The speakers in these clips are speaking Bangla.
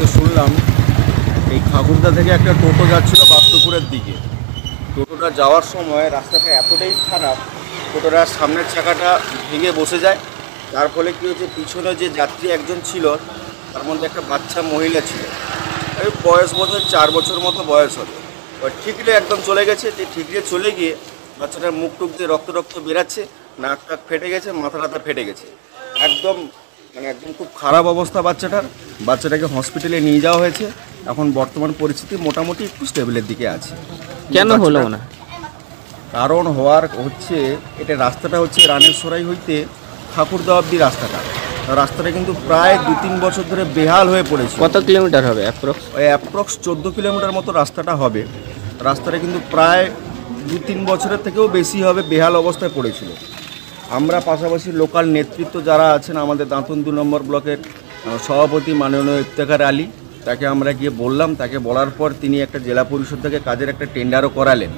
আজকে শুনলাম এই ঠাকুরদা থেকে একটা টোটো যাচ্ছিল বাস্তুপুরের দিকে। টোটোটা যাওয়ার সময় রাস্তাটা এতটাই খারাপ, টোটোটার সামনের চাকাটা ভেঙে বসে যায়। তার ফলে কী হচ্ছে, পিছনে যে যাত্রী একজন ছিল তার মধ্যে একটা বাচ্চা মহিলা ছিল। এই বয়স বোধহয় 4 বছর মতো বয়স হবে। ওই ঠিকরে একদম চলে গেছে। যে ঠিকরে চলে গিয়ে বাচ্চাটার মুখ টুক দিয়ে রক্ত রক্ত বেরাচ্ছে, নাক টাক ফেটে গেছে, মাথা টাথা ফেটে গেছে। একদম একদম খুব খারাপ অবস্থা বাচ্চাটাকে হসপিটালে নিয়ে যাওয়া হয়েছে। এখন বর্তমান পরিস্থিতি মোটামুটি একটু স্টেবলের দিকে আছে। কেন হলো না? কারণ হওয়ার হচ্ছে, এটা রাস্তাটা হচ্ছে রানেরসরাই হইতে ঠাকুরদা অব্দি রাস্তাটা কিন্তু প্রায় 2-3 বছর ধরে বেহাল হয়ে পড়েছে। কত কিলোমিটার হবে অ্যাপ্রক্স? ওই অ্যাপ্রক্স 14 কিলোমিটার মতো রাস্তাটা হবে। রাস্তাটা কিন্তু প্রায় 2-3 বছরের থেকেও বেশি হবে বেহাল অবস্থায় পড়েছিল। আমরা পাশাপাশি লোকাল নেতৃত্ব যারা আছেন, আমাদের দাঁতন 2 নম্বর ব্লকের সভাপতি মাননীয় ইফতেখার আলী, তাকে আমরা গিয়ে বললাম। তাকে বলার পর তিনি একটা জেলা পরিষদ থেকে কাজের একটা টেন্ডারও করালেন।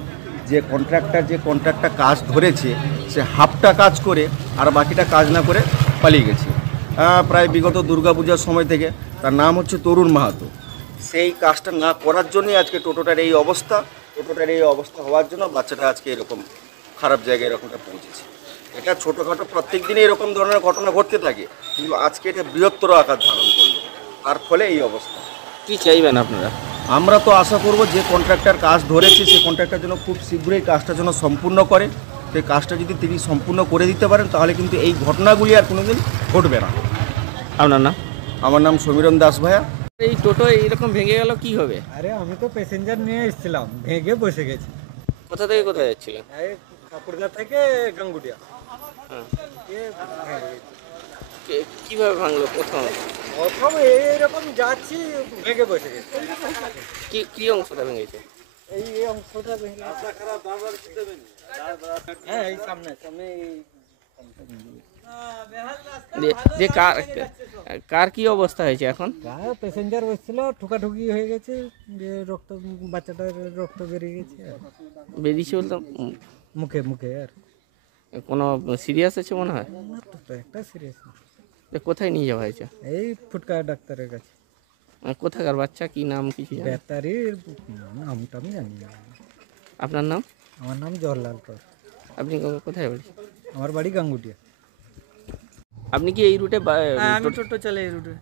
যে কন্ট্রাক্টর কাজ ধরেছে সে হাফটা কাজ করে আর বাকিটা কাজ না করে পালিয়ে গেছে প্রায় বিগত দুর্গাপূজার সময় থেকে। তার নাম হচ্ছে তরুণ মাহাতো। সেই কাজটা না করার জন্যই আজকে টোটোটার এই অবস্থা হওয়ার জন্য বাচ্চাটা আজকে এরকম খারাপ জায়গায় এরকমটা পৌঁছেছে। এটা ছোটোখাটো প্রত্যেক দিনই এরকম ধরনের ঘটনা ঘটতে থাকে, কিন্তু আজকে এটা বৃহত্তর আকার ধারণ করলো, তার ফলে এই অবস্থা। কি চাইবেন আপনারা? আমরা তো আশা করব যে কন্ট্রাক্টর কাজ ধরেছে সেই কন্ট্রাক্টর যেন খুব শীঘ্রই কাজটা যেন সম্পূর্ণ করে। সেই কাজটা যদি তিনি সম্পূর্ণ করে দিতে পারেন তাহলে কিন্তু এই ঘটনাগুলি আর কোনোদিন ঘটবে না। আপনার নাম? আমার নাম সমীরণ দাস ভাইয়া। এই টোটো এইরকম ভেঙে গেল, কি হবে? আরে আমি তো প্যাসেঞ্জার নিয়ে এসেছিলাম, ভেঙে বসে গেছি। কোথা থেকে কোথায় যাচ্ছিলেন? এই ঠাকুরদা থেকে গাঙ্গুটিয়া। হ্যাঁ। হ্যাঁ, কিভাবে ভাঙলো প্রথম? প্রথম এইরকম যাচ্ছি, ভেঙে বসে গেছি। কি অংশটা ভেঙেছে? এই অংশটা ভেঙে। হ্যাঁ, এই সামনে যে কার কি অবস্থা হয়েছে এখন? প্যাসেঞ্জার বসছিল, ঠুকাঠুকি হয়ে গেছে, যে বাচ্চাটার রক্ত বেরিয়ে গেছে। বেরিয়েছে বলতে মুখে আর কোনো সিরিয়াস আছে মনে হয়? তো একটা সিরিয়াস। কোথায় নিয়ে যাওয়া হয়েছে? এই ফুটকা ডাক্তারের কাছে। কোথাকার বাচ্চা, কি নাম কিছু জানেন? ব্যাটারির নামটা আমি জানি না। আপনার নাম? আমার নাম জওহরলাল কর। আপনি কোথায় বাড়ি? আমার বাড়ি গাঙ্গুটিয়া। আপনি কি এই রুটে? আমি টোটো চালাই এই রুটে।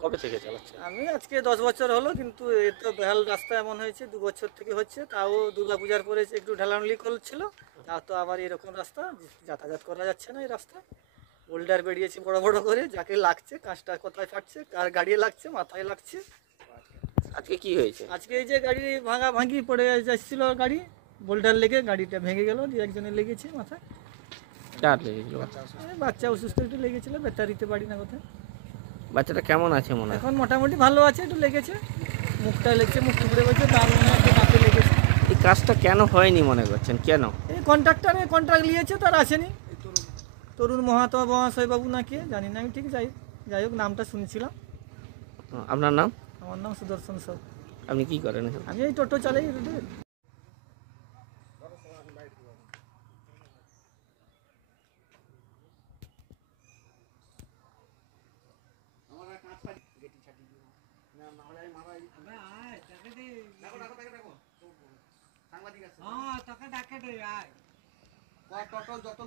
কবে থেকে চালাচ্ছেন? আমি আজকে 10 বছর হলো, কিন্তু এ তো বেহাল রাস্তা এমন হয়েছে 2 বছর থেকে হচ্ছে। তাও দুর্গাপূজার পরে একটু ঢালাঢালি করছিল, তা তো আবার এরকম রাস্তা যাতায়াত করা যাচ্ছে না। এই রাস্তা বোল্ডার বেরিয়েছে বড় বড় করে, যাকে লাগছে কাঁচটা কোথায় ফাটছে, কার গাড়ি লাগছে, মাথায় লাগছে। আজকে কি হয়েছে? আজকে এই যে গাড়ি ভাঙি পড়ে যাচ্ছিল, গাড়ি বোল্ডার লেগে গাড়িটা ভেঙে গেল। যে একজনের লেগেছে মাথায়। কার লেগেছিল? বাচ্চা অসুস্থ, একটু লেগেছিল, ব্যাটারিতে পারি না কোথায়। বাচ্চাটা কেমন আছে মনে হয়? এখন মোটামুটি ভালো আছে, একটু লেগেছে, মুখটা লেগেছে, মুখ টুকরে গেছে, তার মনে হয় একটু দাঁতে লেগেছে। এই কাজটা কেন হয়নি মনে করছেন? কেন? এই কন্ট্রাক্টরে কন্ট্রাক্ট নিয়েছে, তার আসেনি। তরুণ মাহাতো মহাশয় বাবু না কে জানি না আমি ঠিক। যাই হোক, নামটা শুনেছিলাম। আপনার নাম? আমার নাম সুদর্শন সাউ। আপনি কি করেন? আমি এই টোটো চালাই রুটে। যত